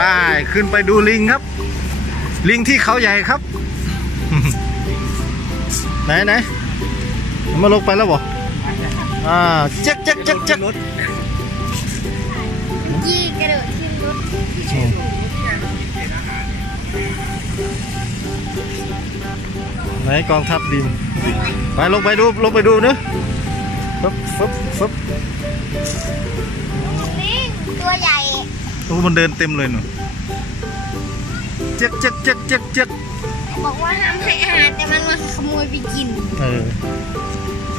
ไปขึ้นไปดูลิงครับ ลิงที่เขาใหญ่ครับ ไหนไหนมาลงไปแล้วบ่อ่าเจ๊กเจ๊กเจ๊กเจ๊กยี่กระโดดขึ้นรถอืมไหนกองทัพลิงไปลงไปดูลงไปดูเนอะฟึบฟึบฟึบลิงตัวใหญ่โอ้มันเดินเต็มเลยหนูเจ๊กเจ๊กเจ๊กเจ๊กเจ๊กบอกว่าห้ามให้อาหารแต่มันมาขโมยไปกิน เออ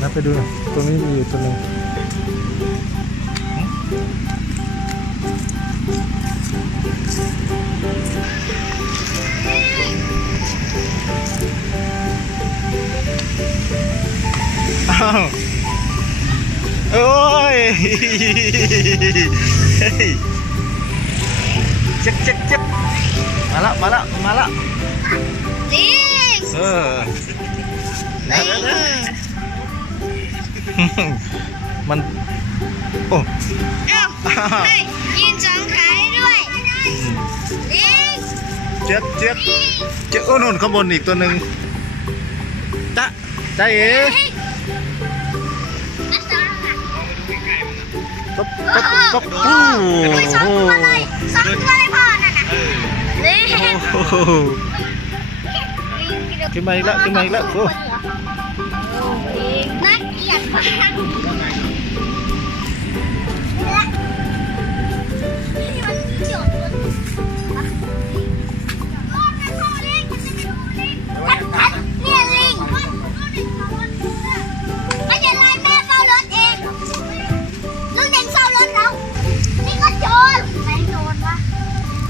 นับไปดูหน่อยตรงนี้มีอยู่ตัวหนึงอ้าวโอ้ยเฮ้ย เจ๊กเจ๊กเจ๊กมาละมาละมาละ ลิง เออ ลิง มัน โอ้ เอ้าเฮ้ยยืนสองขาได้ด้วยลิง เจ็ดเจ็ดเจ็ดโอ้นนข้างบนอีกตัวหนึ่งจ๊ะจ๊ะเอ๋ เฮ้ยอั ปั๊บปั๊บปั๊บโอ้ โอ้ยสอง โห ตัวเลยสองตัวเลยพ่อนั่นน่ะลิง โอ้โหขึ้นมาอีกแล้วขึ้นมาอีกแล้วโอ้ น่าเกลียดมาก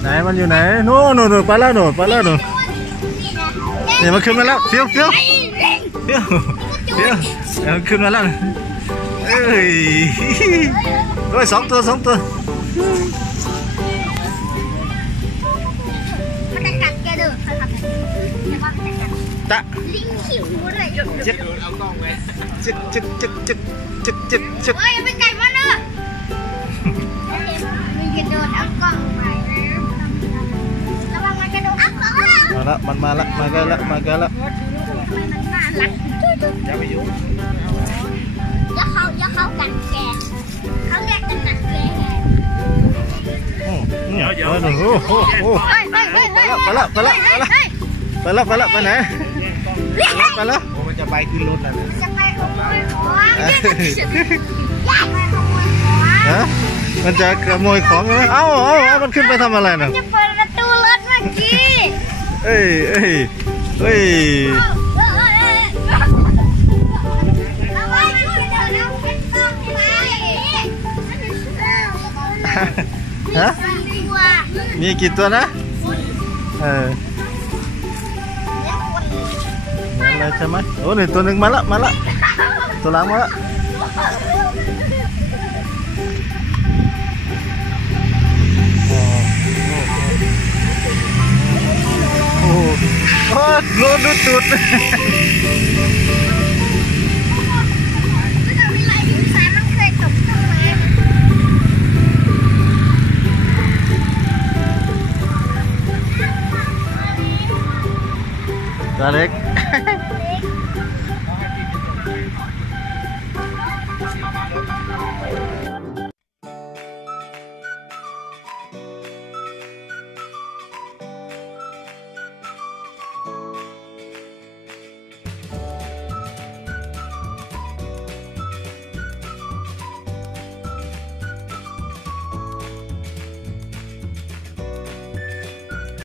đấy bao nhiêu đấy nó nổi nổi, quá lớn nổi, quá lớn rồi để mà khương nó lắm phiêu phiêu phiêu phiêu để mà khương nó lắm ơi rồi, sống tôi sống tôi. Ta chết chết chết chết chết chết chết. Chết ละมันมาละมากันละมากันละทำไมมันน่ารักอย่าไปยุ่งอย่าเข้าอย่าเข้ากันแกเขาเรียกกันหนักแกเดี๋ยวเดี๋ยวโอ้โหโอ้โหเฮ้ยเฮ้ยเฮ้ยไปละไปละไปละไปละไปละไปไหนไปละโอ้มันจะไปขึ้นรถแล้วนะจะไปขโมยของอย่าไปขโมยของฮะมันจะขโมยของไหมเอ้าเอ้าเอ้ามันขึ้นไปทำอะไรน่ะจะเปิดประตูรถเมื่อกี้ Hei, hei. Hei. Hah? Ni gituan ah? Eh. mana sama. Oh, ni tuning malak, malak. Tulang malak. tút tút Got it.